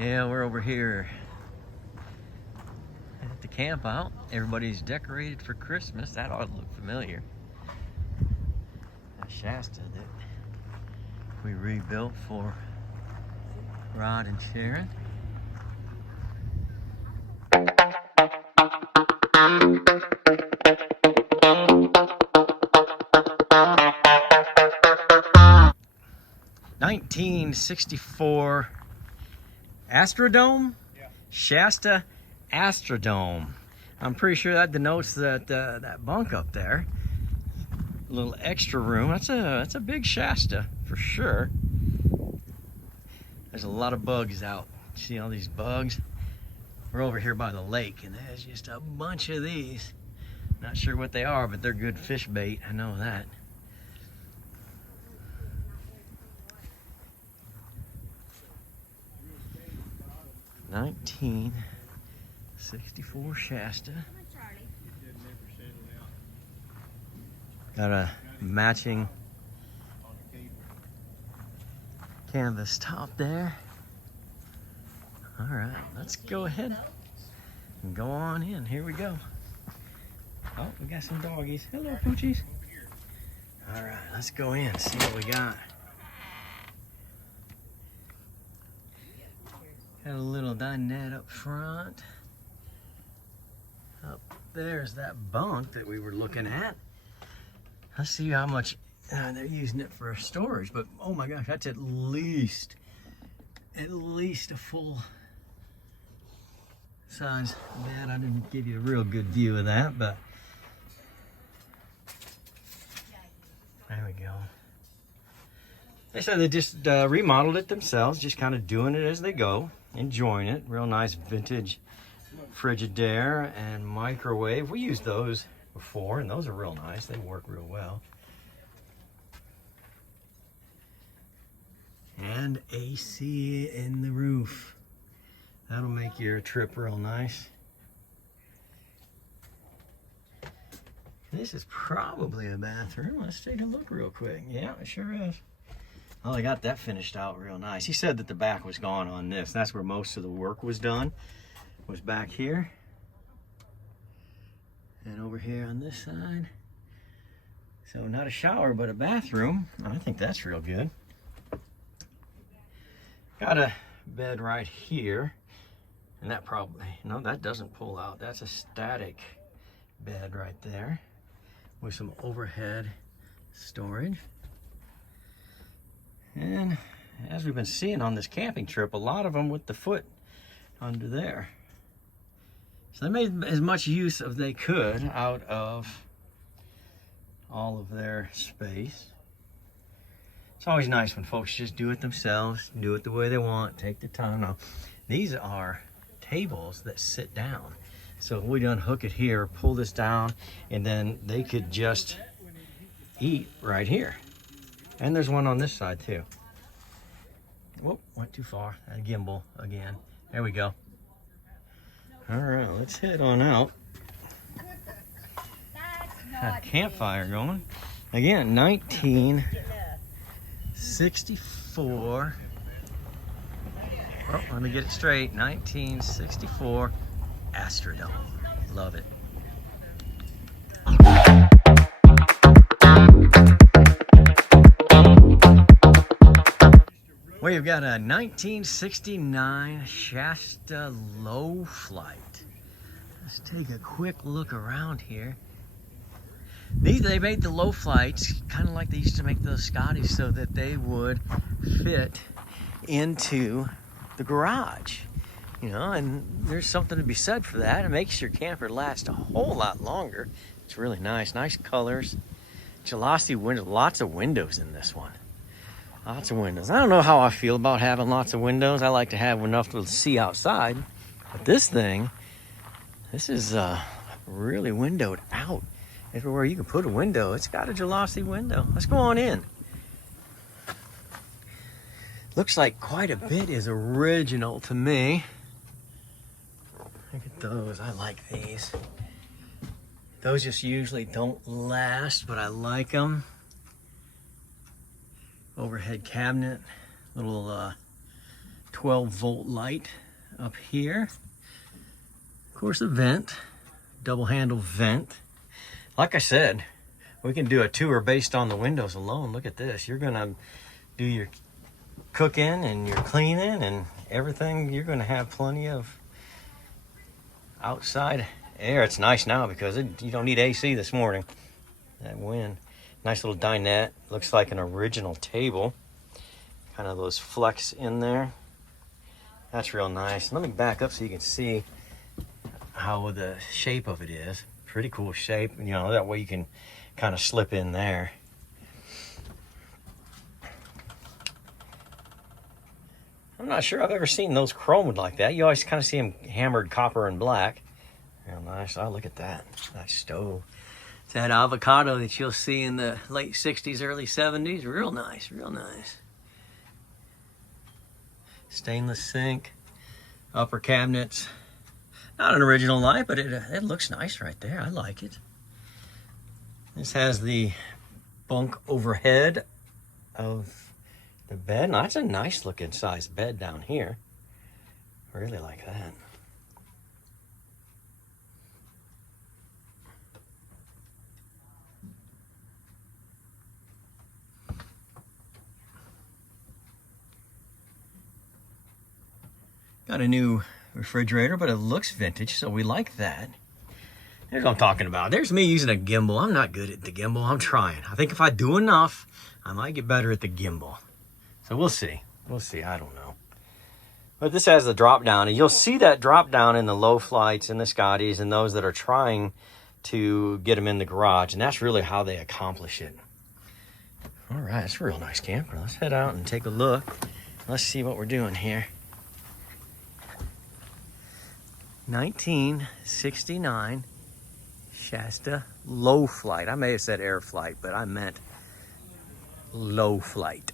Yeah, we're over here at the camp out. Everybody's decorated for Christmas. That ought to look familiar. That Shasta that we rebuilt for Rod and Sharon. '64 Astrodome? Yeah. Shasta Astrodome. I'm pretty sure that denotes that that bunk up there. A little extra room. That's a big Shasta for sure. There's a lot of bugs out. See all these bugs? We're over here by the lake, and there's just a bunch of these. Not sure what they are, but they're good fish bait. I know that. '64 Shasta. Got a matching canvas top there. All right, let's go ahead and go on in. Here we go. Oh, we got some doggies. Hello, poochies. All right, let's go in, see what we got. Got a little dinette up front. Up there's that bunk that we were looking at. Let's see how much they're using it for storage, but oh my gosh, that's at least a full size bed. I didn't give you a real good view of that, but there we go. They said they just remodeled it themselves, just kind of doing it as they go, enjoying it. Real nice vintage Frigidaire and microwave. We used those before, and those are real nice. They work real well. And AC in the roof. That'll make your trip real nice. This is probably a bathroom. Let's take a look real quick. Yeah, it sure is. Well, I got that finished out real nice. He said that the back was gone on this. That's where most of the work was done, was back here. And over here on this side. So not a shower, but a bathroom. I think that's real good. Got a bed right here. And that probably, no, that doesn't pull out. That's a static bed right there with some overhead storage. And as we've been seeing on this camping trip, a lot of them with the foot under there. So they made as much use as they could out of all of their space. It's always nice when folks just do it themselves, do it the way they want, take the time. Now, these are tables that sit down. So if we unhook it here, pull this down, and then they could just eat right here. And there's one on this side too. Whoop, went too far. That gimbal again. There we go. All right, let's head on out. Got a campfire going. Again, 1964. Oh, let me get it straight. 1964 Astrodome. Love it. We've got a 1969 Shasta Lowflyte. Let's take a quick look around here. They made the Lowflytes kind of like they used to make those Scotties so that they would fit into the garage, you know, and there's something to be said for that. It makes your camper last a whole lot longer. It's really nice. Nice colors. Gelosity windows. Lots of windows in this one. Lots of windows. I don't know how I feel about having lots of windows. I like to have enough to see outside. But this thing, this is really windowed out. Everywhere you can put a window, it's got a Gelosity window. Let's go on in. Looks like quite a bit is original to me. Look at those. I like these. Those just usually don't last, but I like them. Overhead cabinet, little 12-volt light up here. Of course, a vent, double handle vent. Like I said, we can do a tour based on the windows alone. Look at this. You're gonna do your cooking and your cleaning and everything. You're gonna have plenty of outside air. It's nice now because you don't need AC this morning. That wind. Nice little dinette. Looks like an original table. Kind of those flecks in there. That's real nice. Let me back up so you can see how the shape of it is. Pretty cool shape. You know, that way you can kind of slip in there. I'm not sure I've ever seen those chromed like that. You always kind of see them hammered copper and black. Real nice. Oh, look at that. Nice stove. It's that avocado that you'll see in the late 60s, early 70s. Real nice, real nice. Stainless sink, upper cabinets. Not an original light, but it looks nice right there. I like it. This has the bunk overhead of the bed. Now, that's a nice looking sized bed down here. I really like that. Got a new refrigerator, but it looks vintage, so we like that. Here's what I'm talking about. There's me using a gimbal. I'm not good at the gimbal. I'm trying. I think if I do enough, I might get better at the gimbal. So we'll see. We'll see. I don't know. But this has the drop down, and you'll see that drop down in the Lowflytes and the Scotties and those that are trying to get them in the garage, and that's really how they accomplish it. All right, it's a real nice camper. Let's head out and take a look. Let's see what we're doing here. 1969 Shasta Lowflyte. I may have said Airflyte, but I meant Lowflyte.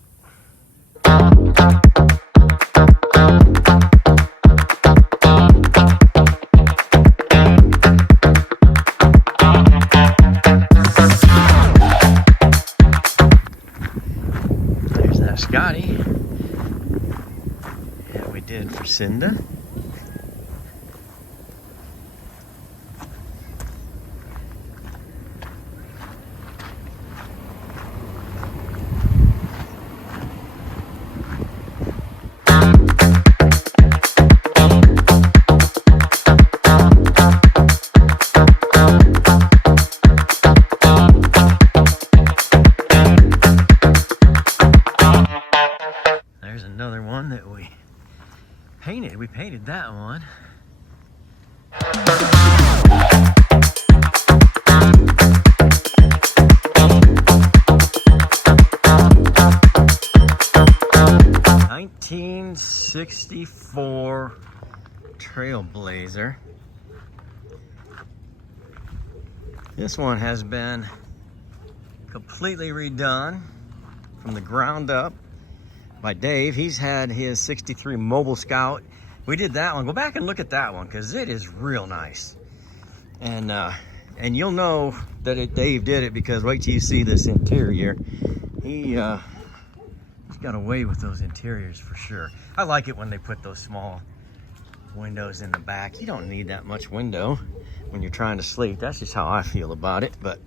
There's that Scotty. Yeah, we did for Cinda. Another one that we painted. We painted that one. '64 Trailblazer. This one has been completely redone from the ground up by Dave. He's had his 63 Mobile Scout. We did that one. Go back and look at that one because it is real nice. And you'll know that Dave did it because wait till you see this interior. He's got away with those interiors for sure. I like it when they put those small windows in the back. You don't need that much window when you're trying to sleep. That's just how I feel about it. But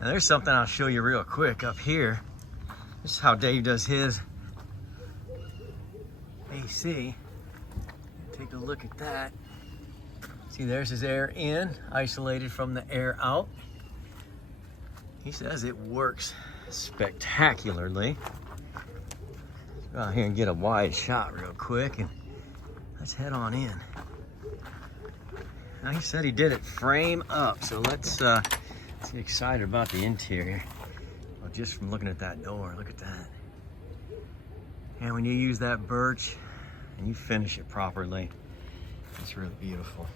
now there's something I'll show you real quick up here. This is how Dave does his AC. Take a look at that. See, there's his air in, isolated from the air out. He says it works spectacularly. Let's go out here and get a wide shot real quick, and let's head on in. Now, he said he did it frame up, so let's get excited about the interior. Just from looking at that door, look at that. And when you use that birch and you finish it properly, it's really beautiful.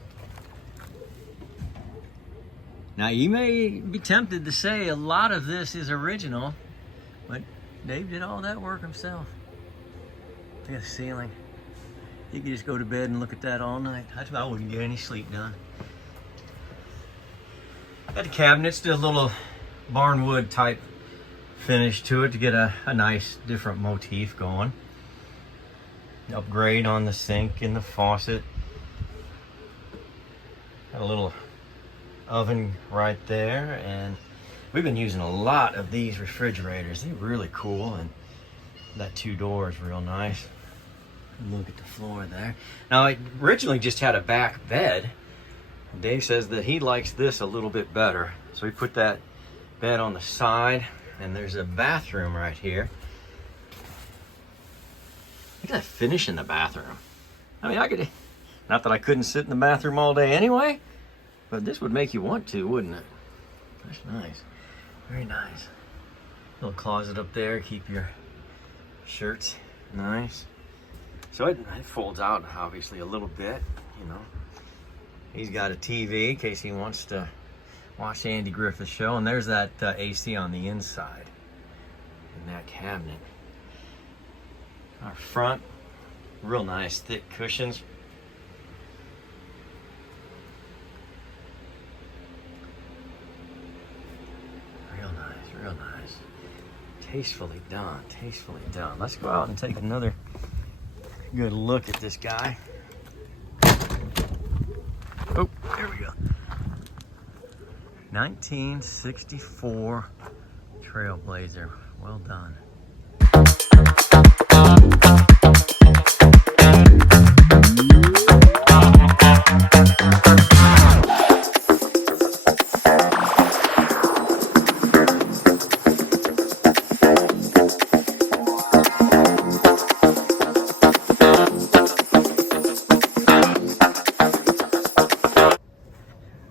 Now you may be tempted to say a lot of this is original, but Dave did all that work himself. Look at the ceiling. You could just go to bed and look at that all night. I wouldn't get any sleep done. Got the cabinets, did a little barnwood type finish to it to get a nice different motif going. Upgrade on the sink and the faucet. Got a little oven right there, and we've been using a lot of these refrigerators. They're really cool, and that 2-door is real nice. Look at the floor there. Now, I originally just had a back bed. Dave says that he likes this a little bit better. So we put that bed on the side, and there's a bathroom right here. Look at that finish in the bathroom. I mean, I could, not that I couldn't sit in the bathroom all day anyway, but this would make you want to, wouldn't it? That's nice. Very nice. Little closet up there, keep your shirts nice. So it folds out obviously a little bit, you know. He's got a TV in case he wants to watch Andy Griffith's show, and there's that AC on the inside in that cabinet. Our front, real nice thick cushions. Real nice, real nice. Tastefully done, tastefully done. Let's go out and take another good look at this guy. Oh, there we go. 1964 Trailblazer. Well done.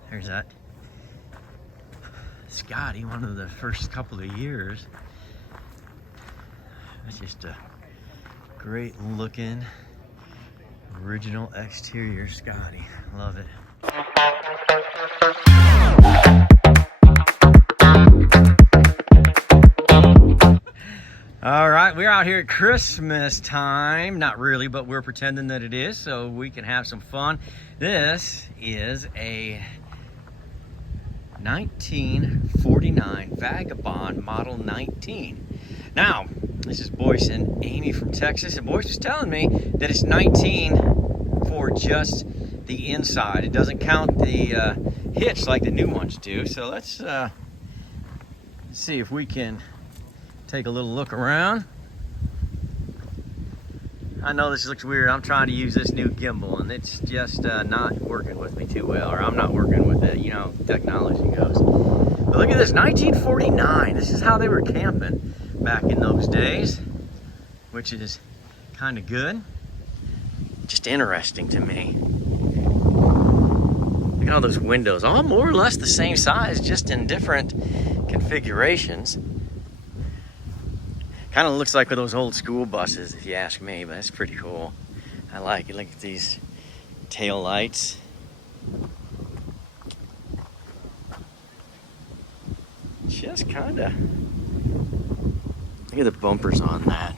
There's that Scotty, one of the first couple of years. That's just a great looking original exterior Scotty. Love it. All right, we're out here at Christmas time. Not really, but we're pretending that it is so we can have some fun. This is a 1949 Vagabond Model 19. Now, this is Boyce and Amy from Texas, and Boyce was telling me that it's 19 for just the inside. It doesn't count the hitch like the new ones do. So let's see if we can take a little look around. I know this looks weird. I'm trying to use this new gimbal, and it's just not working with me too well, or I'm not working with it. You know, technology goes. But look at this, 1949. This is how they were camping back in those days, which is kind of good. Just interesting to me. Look at all those windows, all more or less the same size, just in different configurations. Kind of looks like with those old school buses, if you ask me, but that's pretty cool. I like it. Look at these tail lights. Just kind of. Look at the bumpers on that.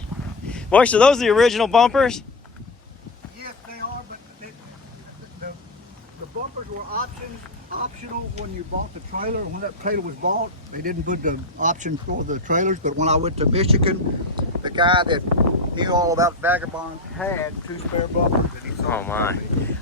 Boys, are those the original bumpers? Yes, they are, but the bumpers were optional when you bought the trailer. When that trailer was bought, they didn't put the option for the trailers, but when I went to Michigan, the guy that knew all about Vagabonds had 2 spare bumpers that he sold. Oh my.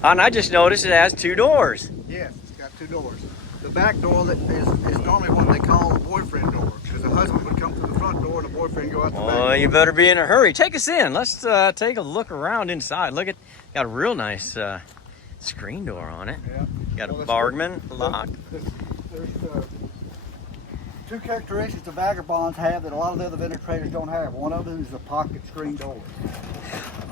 And I just noticed it has 2 doors. Yes, it's got 2 doors. The back door that is normally what they call the boyfriend door, because the husband would come through the front door and the boyfriend go out the back. Oh, you better be in a hurry. Take us in. Let's take a look around inside. Look at, got a real nice screen door on it. Yeah. Got a Bargman lock. There's 2 characteristics the Vagabonds have that a lot of the other vintage traders don't have. One of them is a pocket screen door.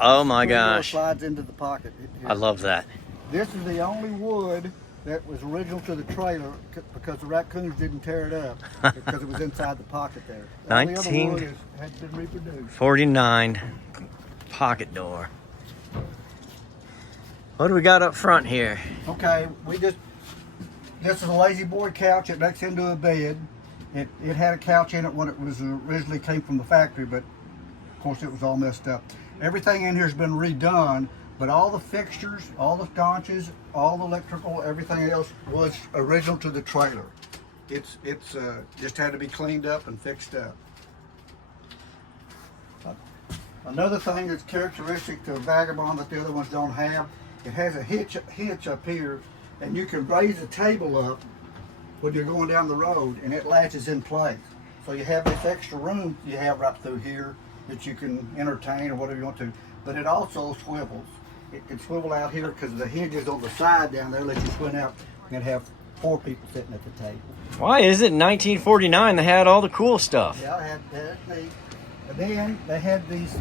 Oh my The screen door gosh. slides into the pocket. I love that. This is the only wood that was original to the trailer because the raccoons didn't tear it up because it was inside the pocket there. All the other wood has been reproduced. 49 pocket door. What do we got up front here? Okay, this is a lazy boy couch. It makes into a bed. It had a couch in it when it was originally came from the factory, but of course it was all messed up. Everything in here has been redone, but all the fixtures, all the sconces, all the electrical, everything else was original to the trailer. It's just had to be cleaned up and fixed up. Another thing that's characteristic to a Vagabond that the other ones don't have, it has a hitch up here, and you can raise the table up when you're going down the road, and it latches in place. So you have this extra room you have right through here that you can entertain or whatever you want to. But it also swivels. It can swivel out here because the hinges on the side down there let you swing out and have 4 people sitting at the table. Why is it in 1949 they had all the cool stuff? Yeah, I had that. And then they had these,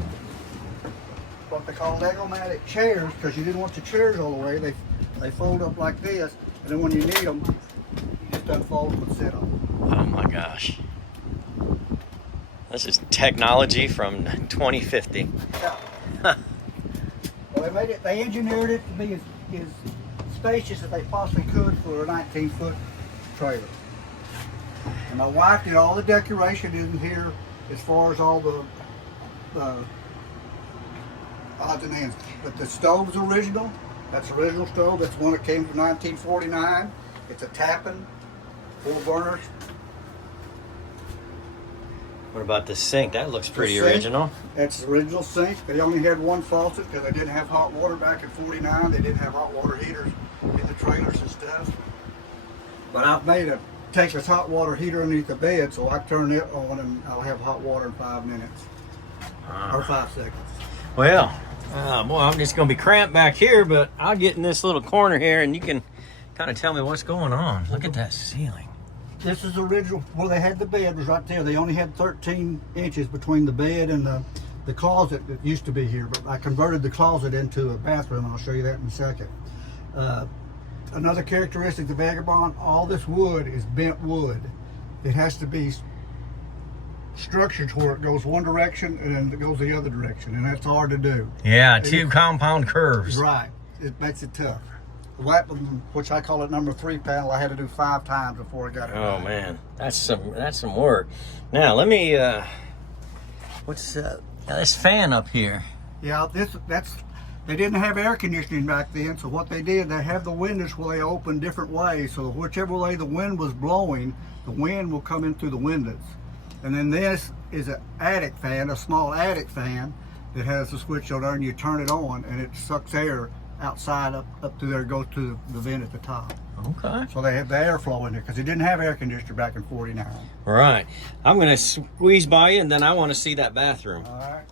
what they call Lego-matic chairs, because you didn't want the chairs all the way. They fold up like this, and then when you need them, you just unfold them and sit on them. Oh my gosh. This is technology from 2050. Yeah. Well, they engineered it to be as spacious as they possibly could for a 19-foot trailer. And my wife did all the decoration in here as far as all the odds and ends. But the stove's original. That's the original stove. That's the one that came from 1949. It's a tapping, 4 burners. What about the sink? That looks pretty sink, original. That's the original sink. They only had 1 faucet because they didn't have hot water back in 49. They didn't have hot water heaters in the trailers and stuff. But I've made a tankless hot water heater underneath the bed, so I turn it on and I'll have hot water in 5 minutes. Or 5 seconds. Well, boy, I'm just going to be cramped back here, but I'll get in this little corner here and you can kind of tell me what's going on. Look at that ceiling. This is original. Well, they had the bed was right there. They only had 13 inches between the bed and the closet that used to be here, but I converted the closet into a bathroom. I'll show you that in a second. Another characteristic of the Vagabond, all this wood is bent wood. It has to be structured to where it goes one direction and then it goes the other direction, and that's hard to do. Yeah, 2 compound curves. Right. It makes it tough. The weapon, which I call it number 3 panel, I had to do 5 times before I got it. Oh man, that's some work. Now let me. What's this fan up here? Yeah, they didn't have air conditioning back then, so what they did, they have the windows where they open different ways. So whichever way the wind was blowing, the wind will come in through the windows. And then this is an attic fan, a small attic fan that has a switch on there, and you turn it on, and it sucks air outside up through there, goes to the vent at the top. Okay. So they have the airflow in there because they didn't have air conditioner back in 49. All right. I'm going to squeeze by you, and then I want to see that bathroom. All right.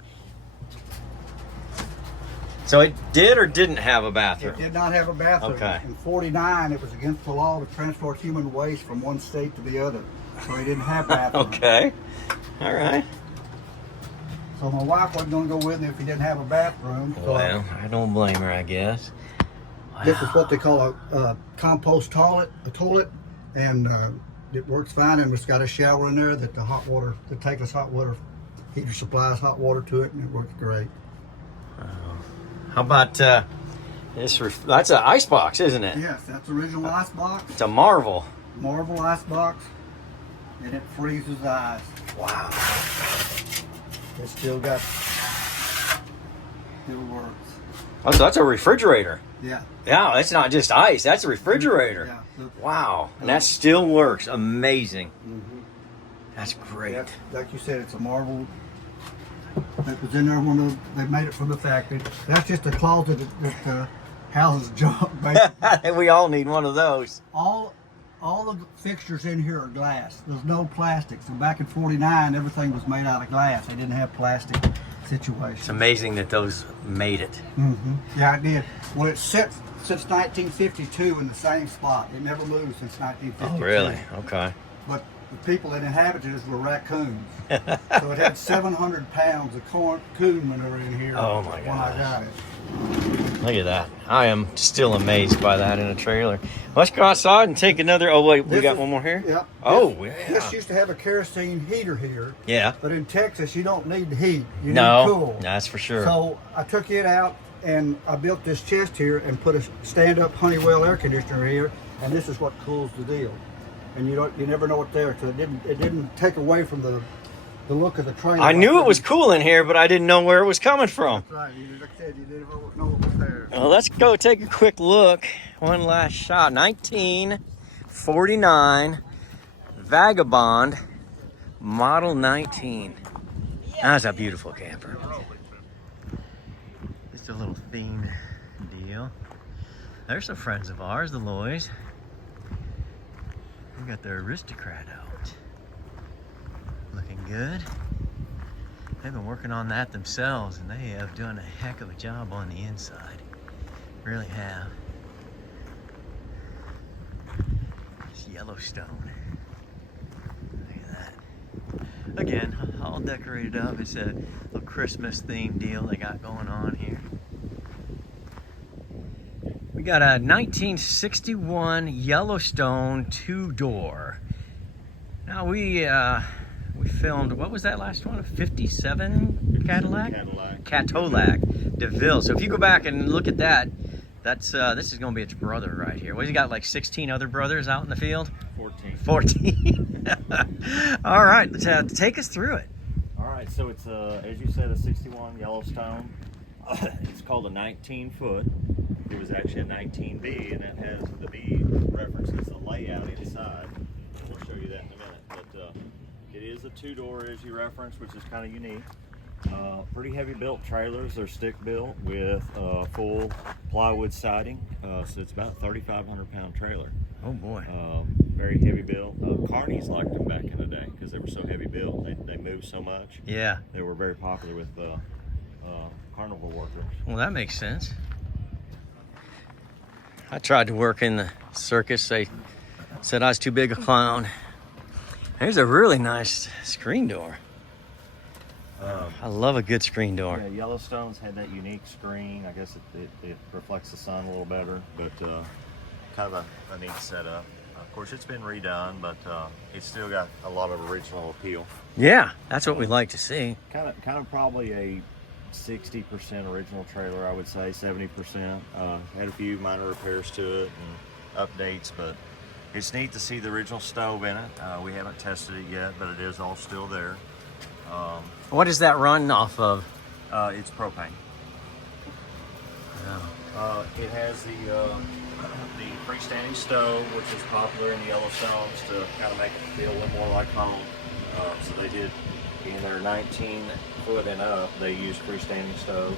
So it did or didn't have a bathroom? It did not have a bathroom. Okay. In 49, it was against the law to transport human waste from one state to the other. So they didn't have bathrooms. Okay. All right. So my wife wasn't going to go with me if he didn't have a bathroom. So Well, I don't blame her, I guess. Wow. This is what they call a compost toilet, and it works fine. And it's got a shower in there that the tankless hot water heater supplies hot water to it, and it works great. How about this? That's an ice box, isn't it? Yes, that's the original ice box. It's a Marvel. Marvel ice box, and it freezes the ice. Wow. It still works. Oh, so that's a refrigerator. Yeah. Yeah, that's not just ice. That's a refrigerator. Yeah. Wow. And that still works. Amazing. Mm-hmm. That's great. Yeah, like you said, it's a Marvel that was in there when they made it from the factory. That's just a closet that houses junk, basically. We all need one of those. All the fixtures in here are glass. There's no plastic. So back in 49, everything was made out of glass. They didn't have plastic situations. It's amazing that those made it. Mm-hmm. Yeah, it did. Well, it's since 1952 in the same spot. It never moved since 1952. Oh, really? Okay. But the people that inhabited it were raccoons. So it had 700 pounds of coon manure in here Oh, my when I got it. Look at that. I am still amazed by that in a trailer. Let's go outside and take another. Oh, wait, we got one more here? Yeah. Oh, This yeah. used to have a kerosene heater here. Yeah. But in Texas, you don't need heat. You No, need cool. that's for sure. So I took it out and I built this chest here and put a stand-up Honeywell air conditioner here, and this is what cools the deal. And you never know what's there, because it didn't take away from the look of the trailer. I knew it was cool in here, but I didn't know where it was coming from. That's right. Like I said, you never know what was there. Well, let's go take a quick look. One last shot. 1949 Vagabond Model 19. That's a beautiful camper. Just a little themed deal. There's some friends of ours, the Loys. We got their Aristocrat out. Looking good. They've been working on that themselves, and they have done a heck of a job on the inside. Really have. It's Yellowstone. Look at that. Again, all decorated up. It's a little Christmas themed deal they got going on here. We got a 1961 Yellowstone two-door. Now we filmed, what was that last one? A 57 Cadillac? Cadillac DeVille. So if you go back and look at that, that's this is going to be its brother right here. What, he got like 16 other brothers out in the field? 14. All right, let's take us through it. All right, so it's as you said, a 61 Yellowstone. It's called a 19-foot. It was actually a 19B, and that has the B references the layout inside. We'll show you that in a minute. But it is a two-door, as you referenced, which is kind of unique. Pretty heavy built trailers. They're stick built with full plywood siding. So it's about a 3,500 pound trailer. Oh boy. Very heavy built. Carnies liked them back in the day because they were so heavy built. They moved so much. Yeah. They were very popular with carnival workers. Well, that makes sense. I tried to work in the circus. They said I was too big a clown. There's a really nice screen door. I love a good screen door. Yeah, Yellowstone's had that unique screen. I guess it reflects the sun a little better, but kind of a neat setup. Of course, it's been redone, but it's still got a lot of original appeal. Yeah, that's what we like to see. Kind of probably a 60% original trailer, I would say, 70%. Had a few minor repairs to it and updates, but it's neat to see the original stove in it. We haven't tested it yet, but it is all still there. What does that run off of? It's propane. Oh. It has the freestanding stove, which is popular in the Yellowstones to kind of make it feel a little more like home. So they did, in their 19-foot and up, they used freestanding stoves.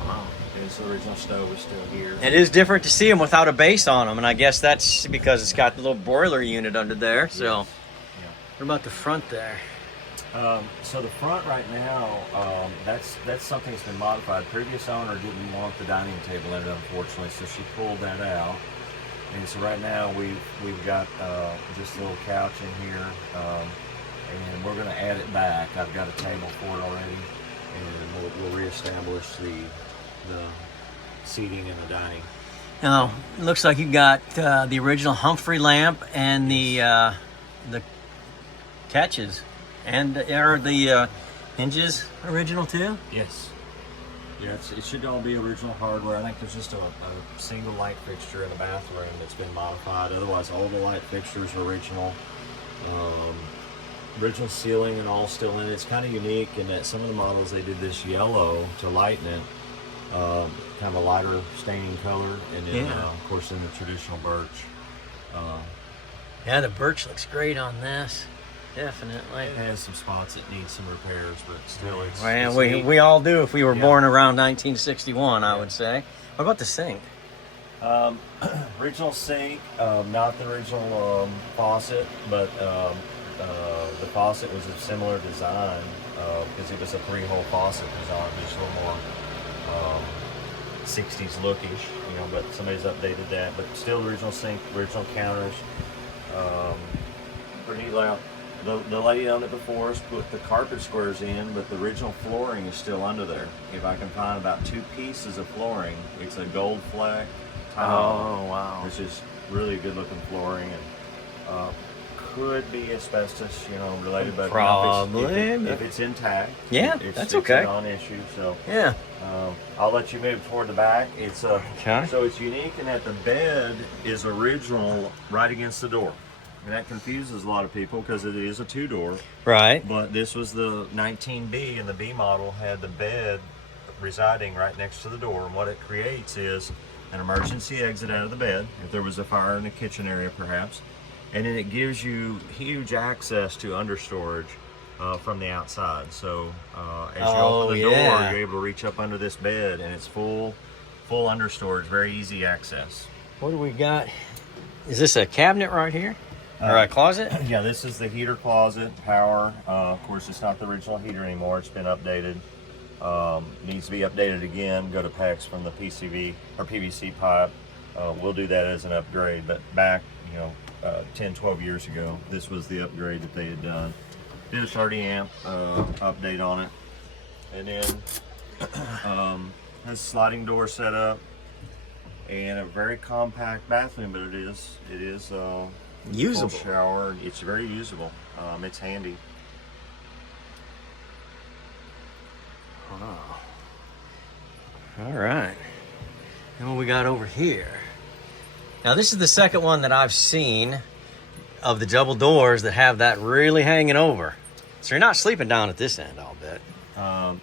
Wow. And so the original stove is still here. It is different to see them without a base on them, and I guess that's because it's got the little boiler unit under there. So, Yeah. What about the front there? So the front right now, that's something that's been modified. Previous owner didn't want the dining table in it, unfortunately, so she pulled that out. And so right now we've got just a little couch in here, and we're going to add it back. I've got a table for it already, and we'll reestablish the seating and the dining. Now, it looks like you got the original Humphrey lamp and the catches. And are the hinges original too? Yes. Yeah, it should all be original hardware. I think there's just a single light fixture in the bathroom that's been modified. Otherwise, all the light fixtures are original. Original ceiling and all still in it. It's kind of unique in that some of the models they did this yellow to lighten it, kind of a lighter staining color, and then of course in the traditional birch. Yeah, the birch looks great on this. Definitely. It has some spots that need some repairs, but still it's... Well, we all do if we were born around 1961, I would say. What about the sink? Original sink, not the original faucet, but the faucet was a similar design because it was a 3-hole faucet design, just a little more 60s lookish, but somebody's updated that. But still the original sink, original counters, pretty loud. The lady owned it before us put the carpet squares in, but the original flooring is still under there. If I can find about 2 pieces of flooring, it's a gold fleck tile. Oh, wow. Which is really good looking flooring, and could be asbestos, related, but probably if it's intact, that's okay. It's a non-issue. So yeah, I'll let you move toward the back. It's okay. So it's unique in that the bed is original right against the door. And that confuses a lot of people because it is a 2-door. Right. But this was the 19B, and the B model had the bed residing right next to the door. And what it creates is an emergency exit out of the bed, if there was a fire in the kitchen area perhaps. And then it gives you huge access to understorage from the outside. So as you open the door, you're able to reach up under this bed, and it's full under storage, very easy access. What do we got? Is this a cabinet right here? Or a closet? Yeah, this is the heater closet, power. Of course, it's not the original heater anymore. It's been updated. Needs to be updated again. Go to PEX from the PCV or PVC pipe. We'll do that as an upgrade. But back, 10, 12 years ago, this was the upgrade that they had done. Did a 30 amp update on it, and then has sliding door set up and a very compact bathroom, but it is usable. Full shower. It's very usable. It's handy. Wow. All right. And what we got over here? Now this is the second one that I've seen of the double doors that have that really hanging over. So you're not sleeping down at this end, I'll bet.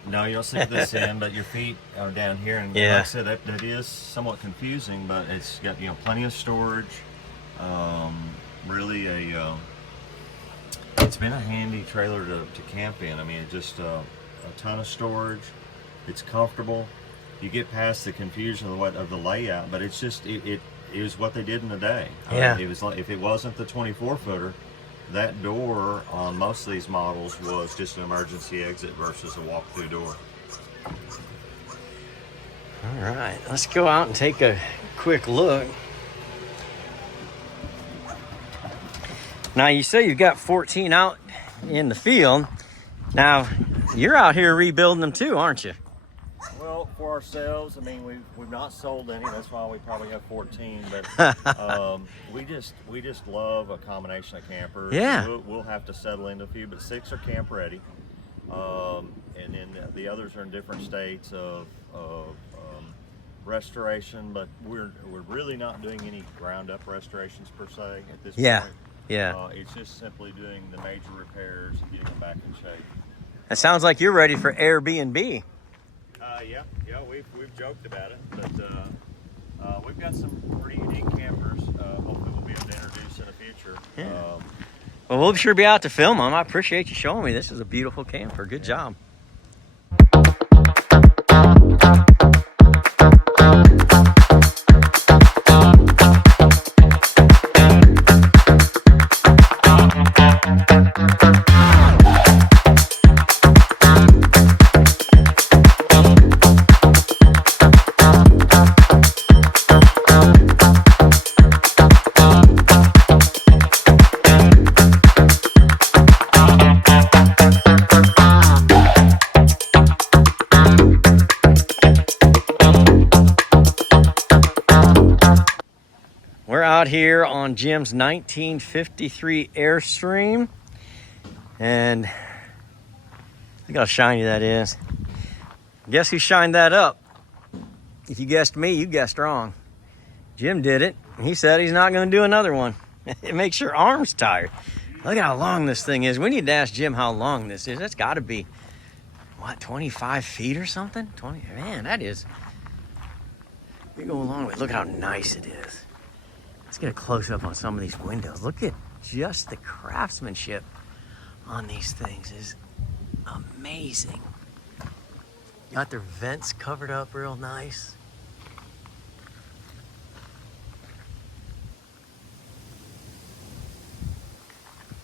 No, you don't sleep at this end, but your feet are down here. And yeah, like I said, that is somewhat confusing, but it's got plenty of storage. Really it's been a handy trailer to camp in. I mean, it's just a ton of storage. It's comfortable. You get past the confusion of the layout, but it's just it is what they did in the day. Yeah. It was like, if it wasn't the 24-footer, that door on most of these models was just an emergency exit versus a walk-through door. All right, let's go out and take a quick look. Now you say you've got 14 out in the field. Now you're out here rebuilding them too, aren't you? Well, for ourselves, I mean, we've not sold any. That's why we probably have 14. But we just love a combination of campers. Yeah. We'll have to settle into a few, but 6 are camp ready, and then the others are in different states of restoration. But we're really not doing any ground up restorations per se at this point. Yeah. It's just simply doing the major repairs and getting them back in shape. That sounds like you're ready for Airbnb. Yeah, we've joked about it, but we've got some pretty unique campers. Hopefully we'll be able to introduce in the future. Yeah. Well, we'll sure be out to film them. I appreciate you showing me. This is a beautiful camper. Good job. We're out here on Jim's 1953 Airstream, and look how shiny that is. Guess who shined that up? If you guessed me, you guessed wrong. Jim did it. He said he's not going to do another one. It makes your arms tired. Look at how long this thing is. We need to ask Jim how long this is. That's got to be, what, 25 feet or something? 20. Man, that is. We go a long way. Look at how nice it is. Let's get a close-up on some of these windows. Look at just the craftsmanship on these things is amazing. Got their vents covered up real nice.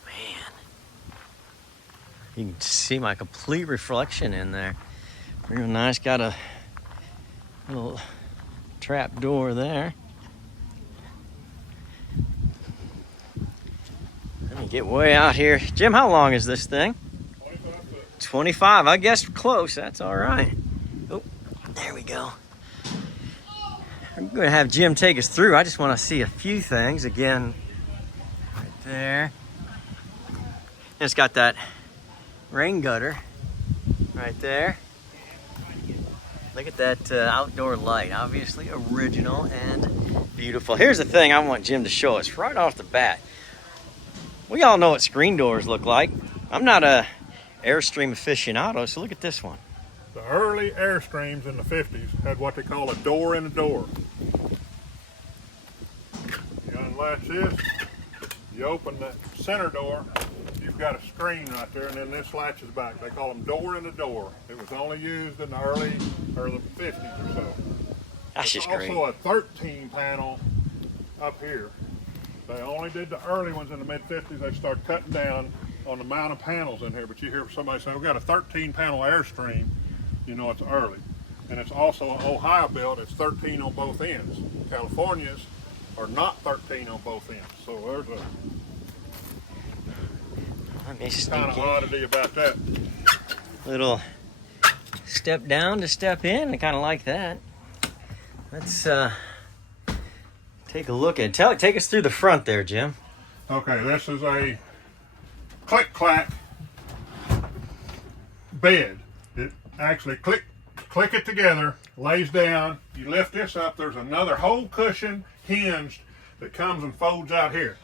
Man. You can see my complete reflection in there. Real nice. Got a little trap door there. Let me get way out here. Jim, how long is this thing? 25. I guess close. That's all right. Oh, there we go. I'm going to have Jim take us through. I just want to see a few things. Again, right there. It's got that rain gutter right there. Look at that outdoor light. Obviously original and beautiful. Here's the thing I want Jim to show us right off the bat. We all know what screen doors look like. I'm not a Airstream aficionado, so look at this one. The early Airstreams in the 50s had what they call a door in a door. You unlatch this, you open the center door, you got a screen right there, and then this latches back. They call them door in the door. It was only used in the early or the 50s or so. That's just great. Also a 13 panel up here. They only did the early ones in the mid 50s. They started cutting down on the amount of panels in here. But you hear somebody say, "We got a 13 panel Airstream," you know it's early. And it's also an Ohio build. It's 13 on both ends. Californias are not 13 on both ends. So there's a kind of oddity about that. Little step down to step in. I kind of like that. Let's take a look at it. Take us through the front there, Jim. Okay, this is a click-clack bed. It actually click it together, lays down. You lift this up, there's another whole cushion hinged that comes and folds out here.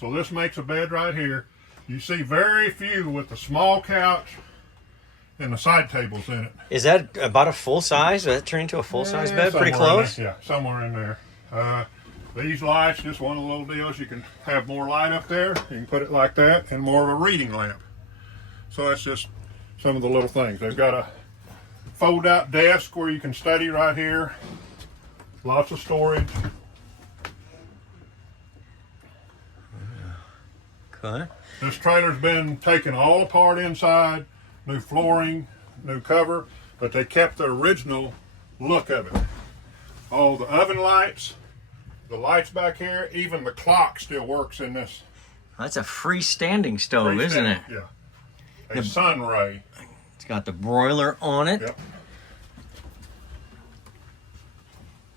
So this makes a bed right here. You see very few with the small couch and the side tables in it. Is that about a full size? Does that turn into a full size bed? Pretty close? Yeah, somewhere in there. These lights, just one of the little deals. You can have more light up there. You can put it like that, and more of a reading lamp. So that's just some of the little things. They've got a fold-out desk where you can study right here. Lots of storage. Okay. This trailer's been taken all apart inside. New flooring, new cover, but they kept the original look of it. All the oven lights, the lights back here, even the clock still works in this. That's a freestanding stove, isn't it? Yeah. A sun ray. It's got the broiler on it. Yep.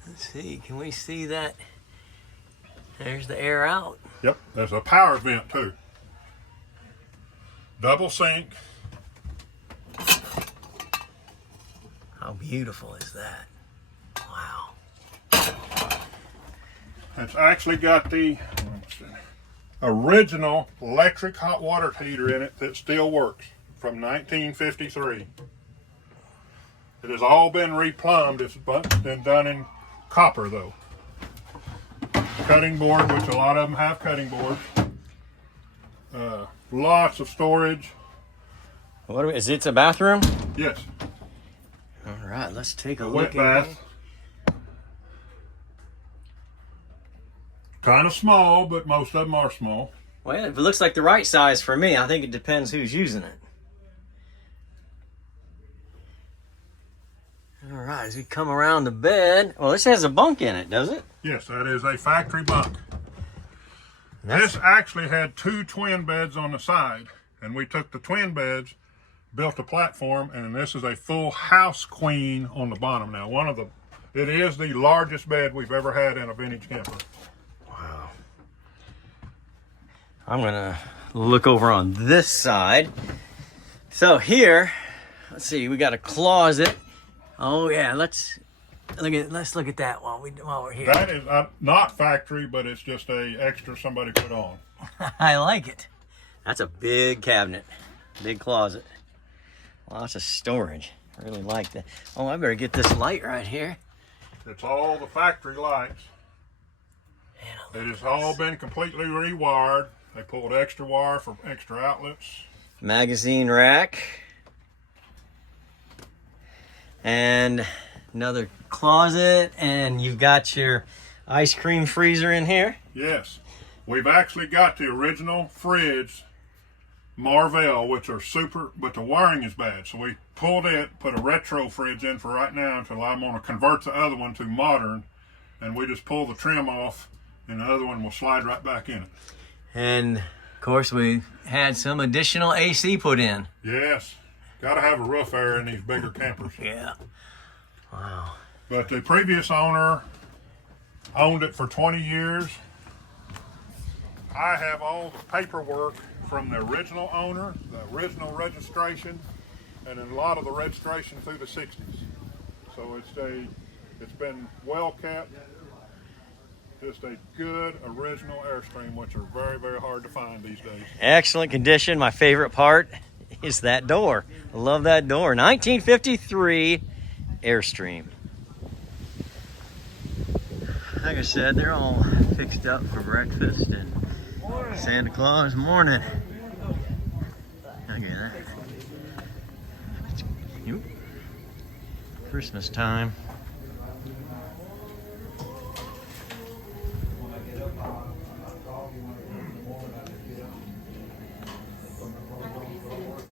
Let's see, can we see that? There's the air out. Yep, there's a power vent too. Double sink. How beautiful is that? Wow. It's actually got the original electric hot water heater in it that still works from 1953. It has all been replumbed. It's been done in copper though. Cutting board, which a lot of them have cutting boards. Lots of storage. What is it? It's a bathroom? Yes. All right, let's take a Wet look at bath. Kind of small, but most of them are small. Well, if it looks like the right size for me, I think it depends who's using it. All right, as we come around the bed, well, this has a bunk in it, does it? Yes, that is a factory bunk. This actually had two twin beds on the side, and we took the twin beds, built a platform, and this is a full house queen on the bottom now. It is the largest bed we've ever had in a vintage camper. Wow. I'm gonna look over on this side. So here, let's see, we got a closet. Oh yeah, let's look at that while we're here. That is not factory, but it's just a extra somebody put on. I like it. That's a big cabinet, big closet. Lots of storage. I really like that. Oh, I better get this light right here. It's all the factory lights. It has all been completely rewired. They pulled extra wire for extra outlets. Magazine rack. And another closet, and you've got your ice cream freezer in here. Yes. We've actually got the original fridge Marvell, which are super, but the wiring is bad. So we pulled it, put a retro fridge in for right now until I'm going to convert the other one to modern, and we just pull the trim off, and the other one will slide right back in it. And of course, we had some additional AC put in. Yes. Got to have a roof air in these bigger campers. Yeah. Wow. But the previous owner owned it for 20 years. I have all the paperwork from the original owner, the original registration, and then a lot of the registration through the 60s. So it's been well kept. Just a good original Airstream, which are very, very hard to find these days. Excellent condition. My favorite part is that door. I love that door. 1953 Airstream. Like I said, they're all fixed up for breakfast, and Santa Claus morning. Look at that. Christmas time.